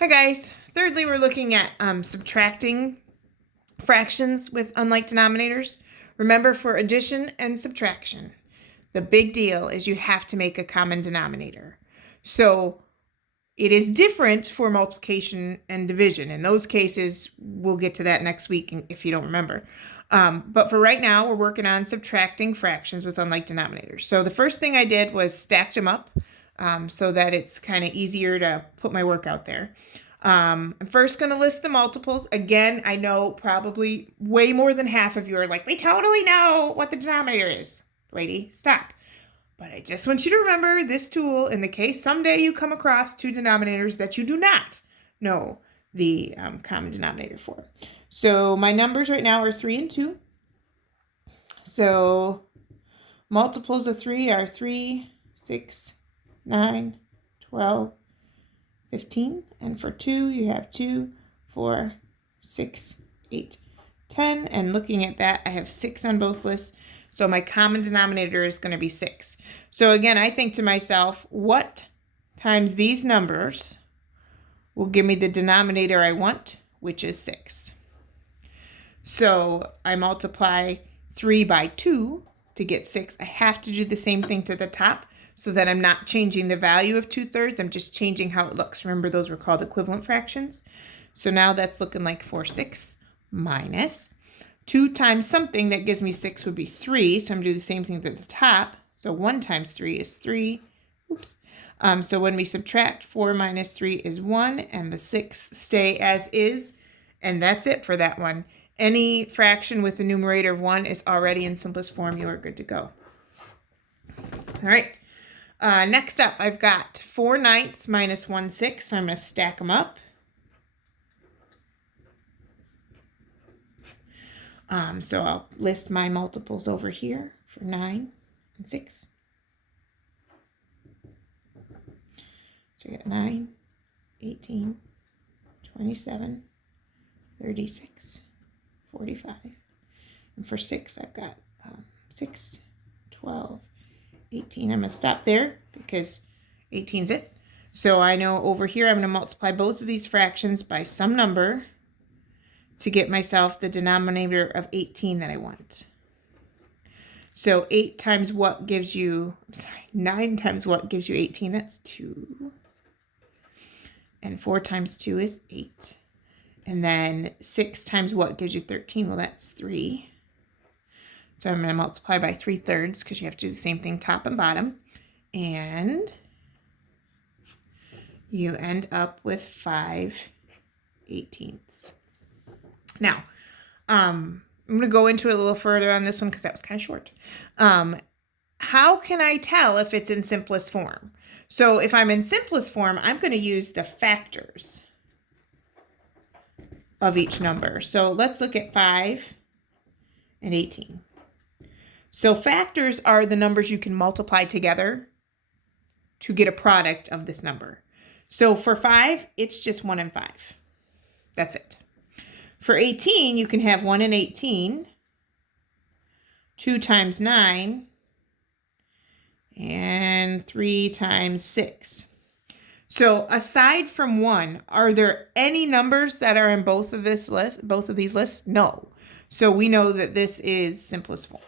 Hi guys. Thirdly, we're looking at subtracting fractions with unlike denominators. Remember, for addition and subtraction, the big deal is you have to make a common denominator. So it is different for multiplication and division. In those cases, we'll get to that next week if you don't remember. But for right now, we're working on subtracting fractions with unlike denominators. So the first thing I did was stacked them up so that it's kind of easier to put my work out there. I'm first going to list the multiples. Again, I know probably way more than half of you are like, we totally know what the denominator is. Lady, stop. But I just want you to remember this tool in the case someday you come across two denominators that you do not know the common denominator for. So my numbers right now are 3 and 2. So multiples of 3 are 3, 6, 9, 12, 15. And for 2, you have 2, 4, 6, 8, 10. And looking at that, I have 6 on both lists. So my common denominator is going to be 6. So again, I think to myself, what times these numbers will give me the denominator I want, which is 6. So I multiply 3 by 2 to get 6. I have to do the same thing to the top so that I'm not changing the value of 2/3. I'm just changing how it looks. Remember, those were called equivalent fractions. So now that's looking like 4/6 minus 2 times something that gives me 6 would be 3. So I'm going to do the same thing at the top. So 1 times 3 is 3. Oops. So when we subtract, 4 minus 3 is 1, and the 6 stay as is. And that's it for that one. Any fraction with a numerator of 1 is already in simplest form. You are good to go. All right. Next up, I've got 4/9 minus 1/6. So I'm going to stack them up. So I'll list my multiples over here for 9 and 6. So I got 9, 18, 27, 36, 45. And for 6, I've got 6, 12, 18. I'm going to stop there because 18's it. So I know over here I'm going to multiply both of these fractions by some number to get myself the denominator of 18 that I want. So 8 times what gives you, 9 times what gives you 18? That's 2. And 4 times 2 is 8. And then 6 times what gives you 13? Well, that's 3. So I'm going to multiply by 3/3 because you have to do the same thing top and bottom. And you end up with 5/18. Now, I'm going to go into it a little further on this one because that was kind of short. How can I tell if it's in simplest form? So if I'm in simplest form, I'm going to use the factors of each number. So let's look at 5 and 18. So factors are the numbers you can multiply together to get a product of this number. So for 5, it's just 1 and 5. That's it. For 18, you can have 1 and 18, 2 times 9, and 3 times 6. So aside from 1, are there any numbers that are in both of these lists? No. So we know that this is simplest form.